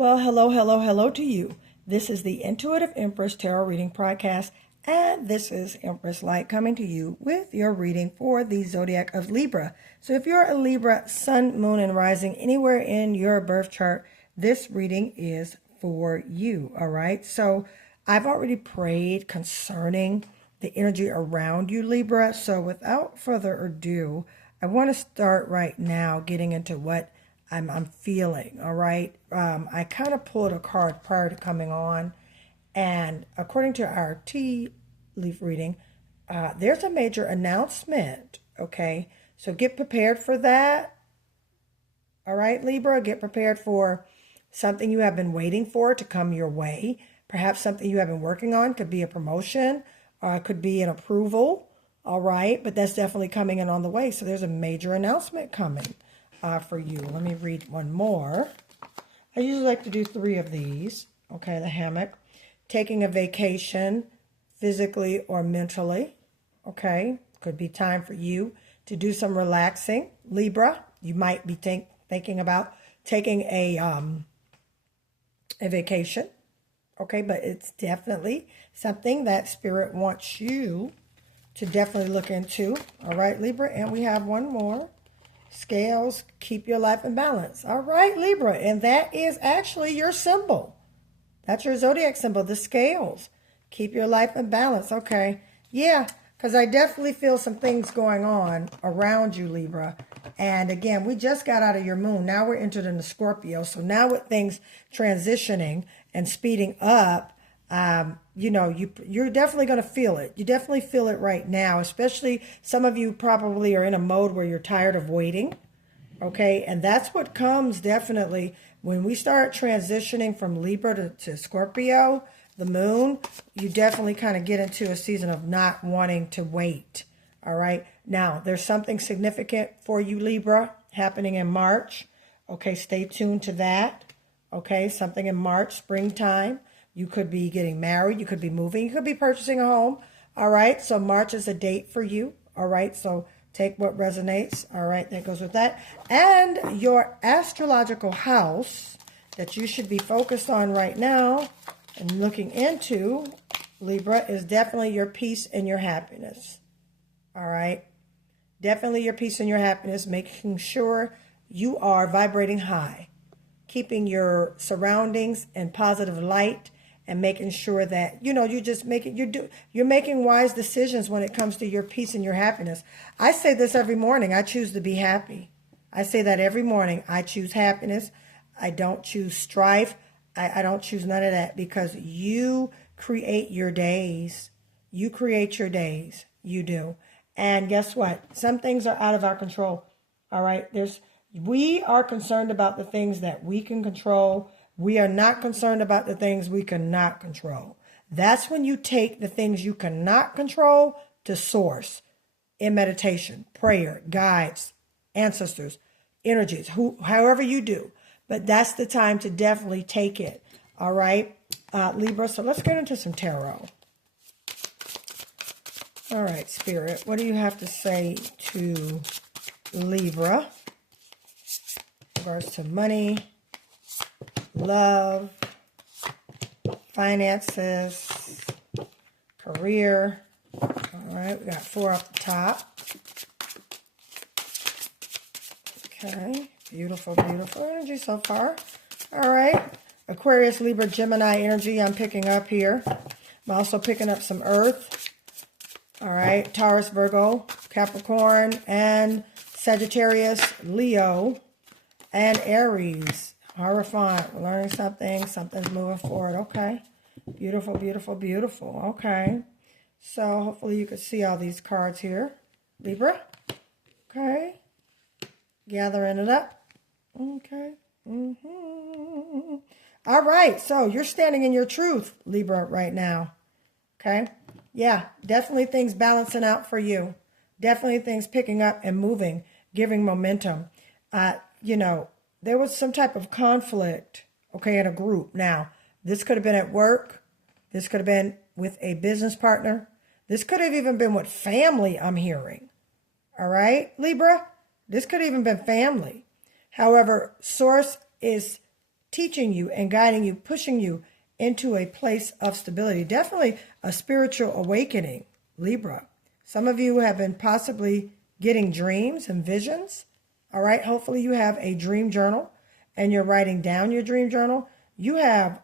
Well, hello to you. This is the Intuitive Empress Tarot Reading Podcast, and this is Empress Light coming to you with your reading for the zodiac of Libra. So if you're a Libra, sun, moon, and rising anywhere in your birth chart, this reading is for you, all right? So I've already prayed concerning the energy around you, Libra. So without further ado, I want to start right now getting into what I'm feeling, all right? I kind of pulled a card prior to coming on, and according to our tea leaf reading, there's a major announcement, okay? So get prepared for that, all right, Libra? Get prepared for something you have been waiting for to come your way. Perhaps something you have been working on. Could be a promotion, or it could be an approval, all right? But that's definitely coming in on the way. So there's a major announcement coming for you. Let me read one more. I usually like to do 3 of these. Okay, the hammock. Taking a vacation, physically or mentally. Okay, could be time for you to do some relaxing. Libra, you might be thinking about taking a vacation. Okay, but it's definitely something that Spirit wants you to definitely look into. All right, Libra, and we have one more. Scales, keep your life in balance. All right, Libra, and that is actually your symbol. That's your zodiac symbol, the scales. Keep your life in balance. Okay, yeah, because I definitely feel some things going on around you, Libra. And again, we just got out of your moon. Now we're entered into Scorpio. So now with things transitioning and speeding up, you're definitely going to feel it. You definitely feel it right now, especially some of you probably are in a mode where you're tired of waiting. Okay, and that's what comes definitely when we start transitioning from Libra to Scorpio, the moon, you definitely kind of get into a season of not wanting to wait. All right, now there's something significant for you, Libra, happening in March. Okay, stay tuned to that. Okay, something in March, springtime. You could be getting married. You could be moving. You could be purchasing a home. All right. So March is a date for you. All right. So take what resonates. All right. That goes with that. And your astrological house that you should be focused on right now and looking into, Libra, is definitely your peace and your happiness. All right. Definitely your peace and your happiness, making sure you are vibrating high, keeping your surroundings in positive light, and making sure that, you're making wise decisions when it comes to your peace and your happiness. I say this every morning. I choose to be happy. I say that every morning. I choose happiness. I don't choose strife. I don't choose none of that, because you create your days. You create your days. You do. And guess what? Some things are out of our control. All right. We are concerned about the things that we can control. We are not concerned about the things we cannot control. That's when you take the things you cannot control to source in meditation, prayer, guides, ancestors, energies, however you do. But that's the time to definitely take it. All right, Libra. So let's get into some tarot. All right, Spirit, what do you have to say to Libra in regards to money, love, finances, career? All right, we got 4 off the top. Okay, beautiful, beautiful energy so far. All right, Aquarius, Libra, Gemini energy I'm picking up here. I'm also picking up some Earth. All right, Taurus, Virgo, Capricorn, and Sagittarius, Leo, and Aries. Hierophant, we're learning something. Something's moving forward. Okay. Beautiful, beautiful, beautiful. Okay. So hopefully you can see all these cards here. Libra. Okay. Gathering it up. Okay. All right. So you're standing in your truth, Libra, right now. Okay. Yeah. Definitely things balancing out for you. Definitely things picking up and moving, giving momentum. There was some type of conflict, okay, in a group. Now, this could have been at work. This could have been with a business partner. This could have even been with family, I'm hearing. All right, Libra? This could have even been family. However, Source is teaching you and guiding you, pushing you into a place of stability. Definitely a spiritual awakening, Libra. Some of you have been possibly getting dreams and visions. All right. Hopefully you have a dream journal and you're writing down your dream journal. You have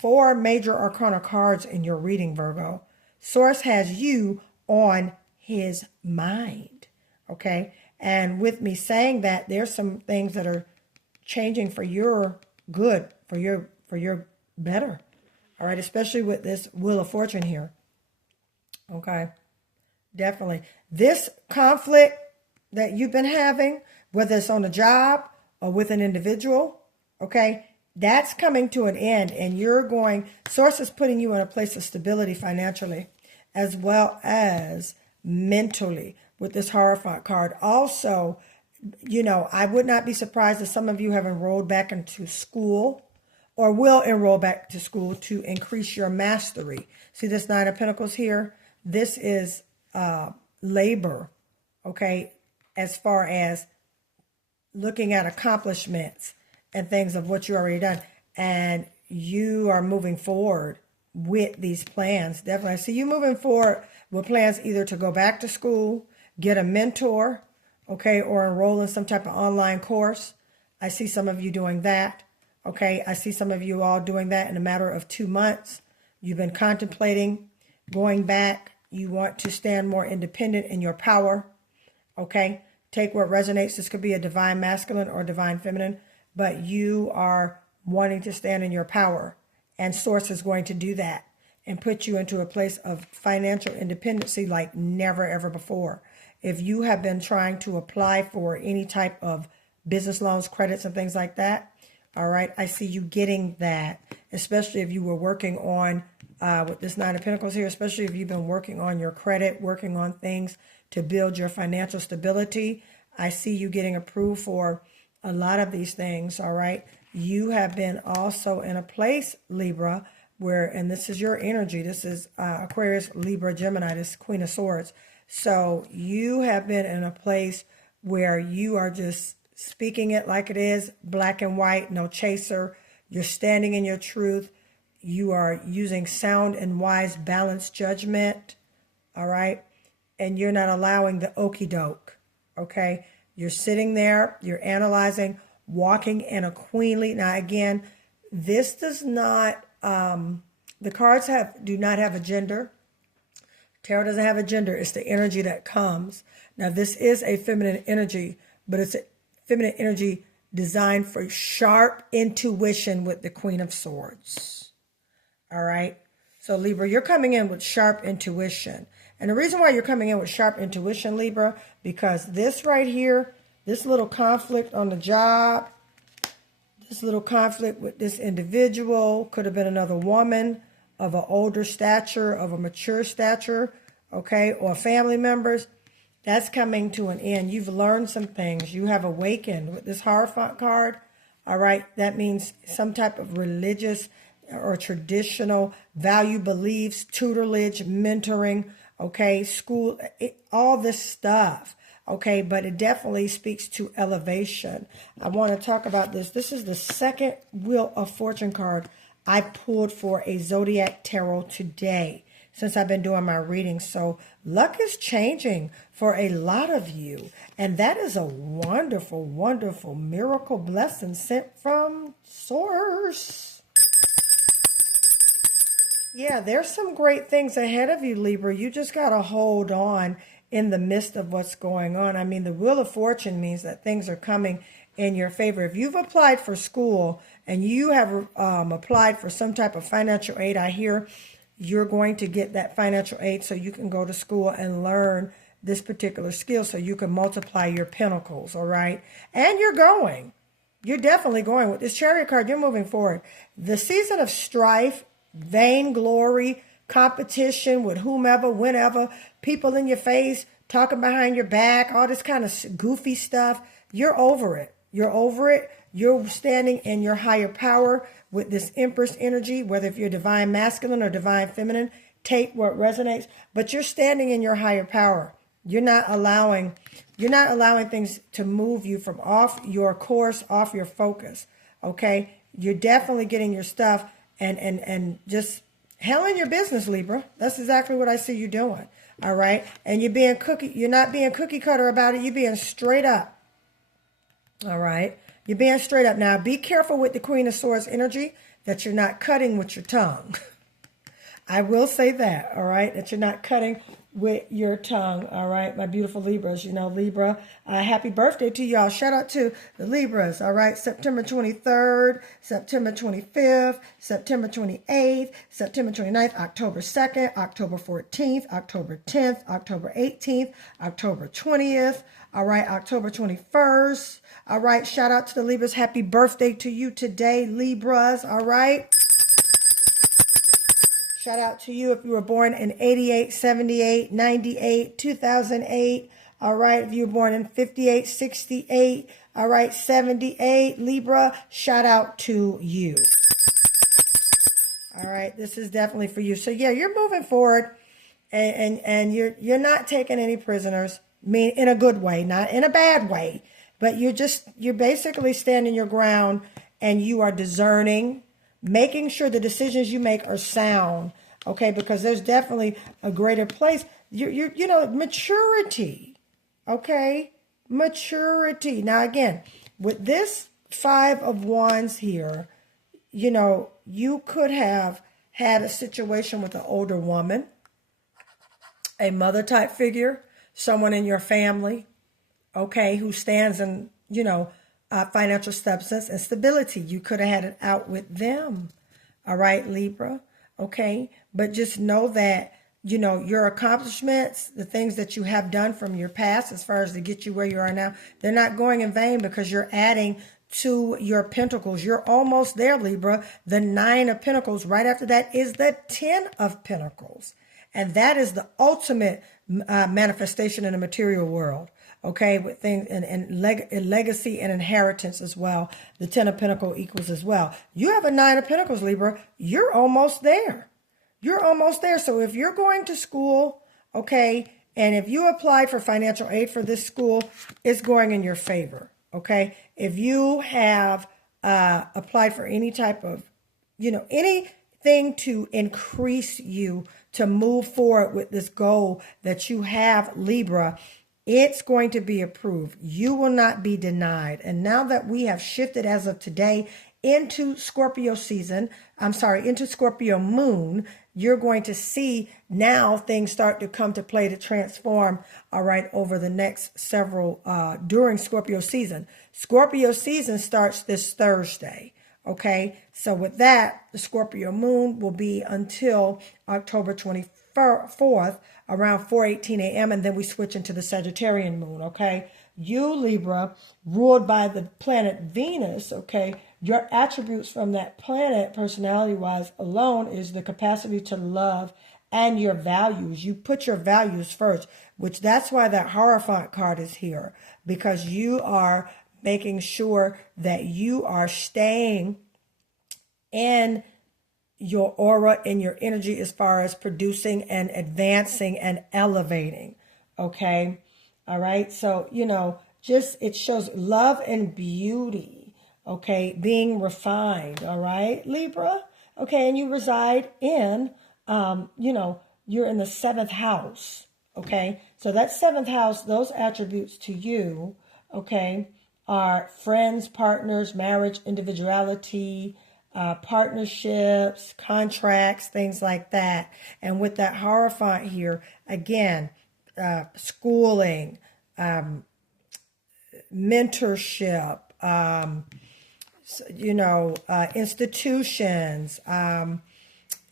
4 major arcana cards in your reading, Virgo. Source has you on his mind. Okay. And with me saying that, there's some things that are changing for your good, for your better. All right. Especially with this Wheel of Fortune here. Okay. Definitely. This conflict that you've been having, whether it's on a job or with an individual, okay, that's coming to an end, and Source is putting you in a place of stability financially, as well as mentally with this Hierophant card. Also, I would not be surprised if some of you have enrolled back into school or will enroll back to school to increase your mastery. See this 9 of Pentacles here? This is labor, okay, as far as looking at accomplishments and things of what you already done. And you are moving forward with these plans. Definitely. I see you moving forward with plans either to go back to school, get a mentor, okay, or enroll in some type of online course. I see some of you doing that. Okay. I see some of you all doing that in a matter of 2 months. You've been contemplating going back. You want to stand more independent in your power. Okay. Take what resonates. This could be a divine masculine or divine feminine, but you are wanting to stand in your power, and Source is going to do that and put you into a place of financial independency like never ever before. If you have been trying to apply for any type of business loans, credits, and things like that, all right, I see you getting that, especially if you were working on with this 9 of Pentacles here, especially if you've been working on your credit, working on things to build your financial stability. I see you getting approved for a lot of these things, all right? You have been also in a place, Libra, where, and this is your energy, this is Aquarius, Libra, Gemini, this Queen of Swords. So you have been in a place where you are just speaking it like it is, black and white, no chaser. You're standing in your truth. You are using sound and wise, balanced judgment, all right? And you're not allowing the okie doke, okay? You're sitting there, you're analyzing, walking in a queenly. Now, again, this does not, the cards do not have a gender. Tarot doesn't have a gender. It's the energy that comes. Now, this is a feminine energy, but it's a feminine energy designed for sharp intuition with the Queen of Swords. All right. So Libra, you're coming in with sharp intuition. And the reason why you're coming in with sharp intuition, Libra, because this right here, this little conflict on the job, this little conflict with this individual, could have been another woman of an older stature, of a mature stature, okay, or family members, that's coming to an end. You've learned some things. You have awakened with this Hierophant card, all right? That means some type of religious or traditional value beliefs, tutelage, mentoring, okay, school, all this stuff, okay, but it definitely speaks to elevation. I want to talk about this. This is the second Wheel of Fortune card I pulled for a Zodiac Tarot today since I've been doing my reading. So luck is changing for a lot of you, and that is a wonderful, wonderful miracle blessing sent from Source. Yeah, there's some great things ahead of you, Libra. You just got to hold on in the midst of what's going on. I mean, the Wheel of Fortune means that things are coming in your favor. If you've applied for school and you have applied for some type of financial aid, I hear you're going to get that financial aid so you can go to school and learn this particular skill so you can multiply your pentacles, all right? And you're going. You're definitely going. With this Chariot card, you're moving forward. The season of strife, vainglory, competition with whomever, whenever, people in your face, talking behind your back, all this kind of goofy stuff, you're over it. You're over it. You're standing in your higher power with this Empress energy, whether if you're divine masculine or divine feminine, take what resonates, but you're standing in your higher power. You're not allowing things to move you from off your course, off your focus. Okay, you're definitely getting your stuff and just handling your business, Libra. That's exactly what I see you doing. All right, and you're not being cookie cutter about it. You're being straight up. All right, you're being straight up. Now, be careful with the Queen of Swords energy that you're not cutting with your tongue. I will say that, all right, that you're not cutting with your tongue, all right, my beautiful Libras. You know, Libra, happy birthday to y'all. Shout out to the Libras, all right, September 23rd, September 25th, September 28th, September 29th, October 2nd, October 14th, October 10th, October 18th, October 20th, all right, October 21st, all right, shout out to the Libras. Happy birthday to you today, Libras, all right. Shout out to you if you were born in 88, 78, 98, 2008. All right. If you were born in 58, 68. All right. 78. Libra. Shout out to you. All right. This is definitely for you. So yeah, you're moving forward and you're not taking any prisoners. I mean, in a good way, not in a bad way, but you're basically standing your ground and you are discerning, making sure the decisions you make are sound, okay? Because there's definitely a greater place. You know, maturity, okay? Maturity. Now, again, with this Five of Wands here, you know, you could have had a situation with an older woman, a mother type figure, someone in your family, okay, who stands in, you know, financial substance and stability. You could have had it out with them. All right, Libra. Okay. But just know that, you know, your accomplishments, the things that you have done from your past, as far as to get you where you are now, they're not going in vain because you're adding to your pentacles. You're almost there, Libra. The Nine of Pentacles. Right after that is the Ten of Pentacles. And that is the ultimate manifestation in the material world. Okay, with things and legacy and inheritance as well. The Ten of Pentacles equals as well. You have a Nine of Pentacles, Libra. You're almost there. You're almost there. So if you're going to school, okay, and if you applied for financial aid for this school, it's going in your favor. Okay, if you have applied for any type of, you know, anything to increase you to move forward with this goal that you have, Libra, it's going to be approved. You will not be denied. And now that we have shifted as of today into Scorpio season, into Scorpio moon, you're going to see now things start to come to play to transform, all right, over the next several, during Scorpio season. Scorpio season starts this Thursday. Okay, so with that, the Scorpio moon will be until October 24th around 4:18 a.m. and then we switch into the Sagittarian moon. Okay, you, Libra, ruled by the planet Venus. Okay, your attributes from that planet, personality-wise alone, is the capacity to love and your values. You put your values first, which that's why that Hierophant card is here, because you are making sure that you are staying in your aura and your energy as far as producing and advancing and elevating. Okay. All right. So, you know, just it shows love and beauty. Okay. Being refined. All right, Libra. Okay. And you reside in, you know, you're in the 7th house. Okay. So that 7th house, those attributes to you, okay, are friends, partners, marriage, individuality, partnerships, contracts, things like that. And with that Hierophant here, again, schooling, mentorship, you know, institutions, and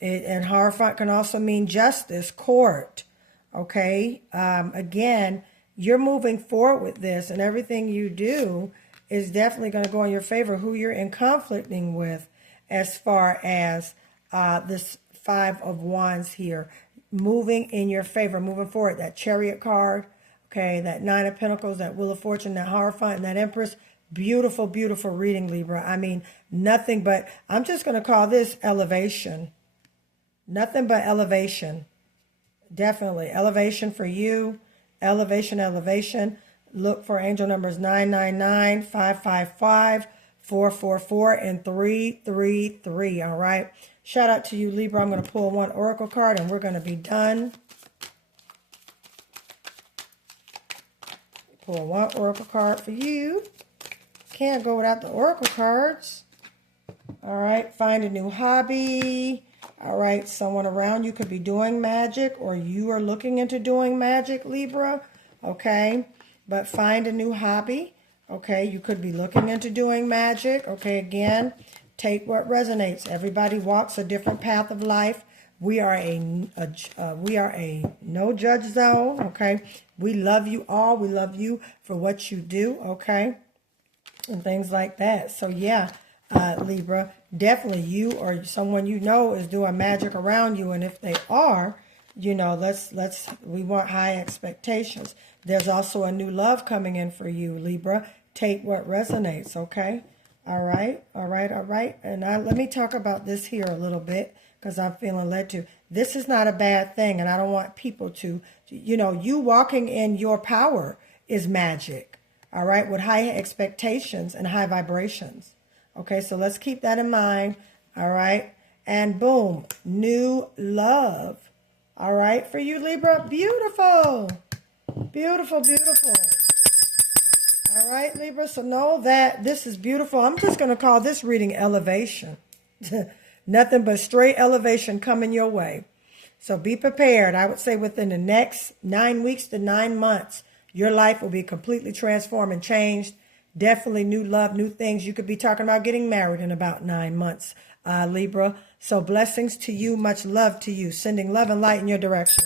Hierophant can also mean justice, court. Okay. Again, you're moving forward with this, and everything you do is definitely going to go in your favor. Who you're in conflicting with, as far as this Five of Wands here, moving in your favor, moving forward. That Chariot card, okay, that Nine of Pentacles, that Wheel of Fortune, that Hierophant, and that Empress. Beautiful, beautiful reading, Libra. I mean, nothing but, I'm just going to call this elevation. Nothing but elevation. Definitely. Elevation for you. Elevation, elevation. Look for angel numbers 999, 555, 444 and 333. All right. Shout out to you, Libra. I'm going to pull one oracle card and we're going to be done. Pull one oracle card for you. Can't go without the oracle cards. All right. Find a new hobby. All right. Someone around you could be doing magic, or you are looking into doing magic, Libra. Okay. But find a new hobby. Okay. You could be looking into doing magic. Okay. Again, take what resonates. Everybody walks a different path of life. We are a no judge zone. Okay. We love you all. We love you for what you do. Okay. And things like that. So yeah, Libra, definitely you or someone you know is doing magic around you. And if they are, you know, we want high expectations. There's also a new love coming in for you, Libra. Take what resonates. Okay. All right. All right. All right. And let me talk about this here a little bit, because I'm feeling led to. This is not a bad thing, and I don't want people to, you know, you walking in your power is magic, all right, with high expectations and high vibrations. Okay, so let's keep that in mind, all right? And boom, new love, all right, for you, Libra. Beautiful, beautiful, beautiful. All right, Libra, so know that this is beautiful. I'm just going to call this reading elevation. Nothing but straight elevation coming your way. So be prepared. I would say within the next 9 weeks to 9 months, your life will be completely transformed and changed. Definitely new love, new things. You could be talking about getting married in about 9 months, Libra. So blessings to you. Much love to you. Sending love and light in your direction.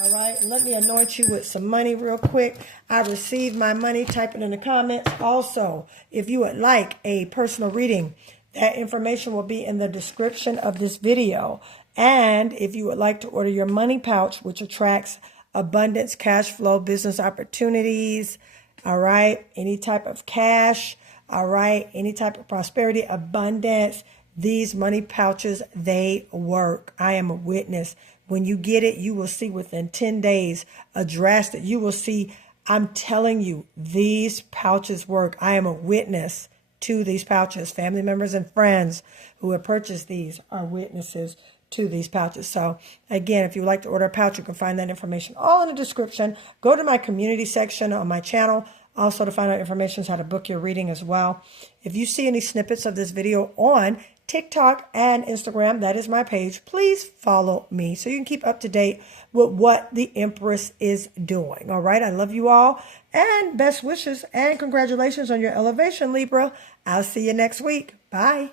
All right. Let me anoint you with some money real quick. I received my money. Type it in the comments. Also, if you would like a personal reading, that information will be in the description of this video. And if you would like to order your money pouch, which attracts abundance, cash flow, business opportunities, all right, any type of cash, all right, any type of prosperity, abundance, these money pouches, they work. I am a witness. When you get it, you will see within 10 days a drastic, you will see, I'm telling you, these pouches work. I am a witness to these pouches. Family members and friends who have purchased these are witnesses to these pouches. So again, if you would like to order a pouch, you can find that information all in the description. Go to my community section on my channel also to find out information on how to book your reading as well. If you see any snippets of this video on TikTok and Instagram, that is my page, please follow me so you can keep up to date with what the Empress is doing. All right. I love you all and best wishes and congratulations on your elevation, Libra. I'll see you next week. Bye.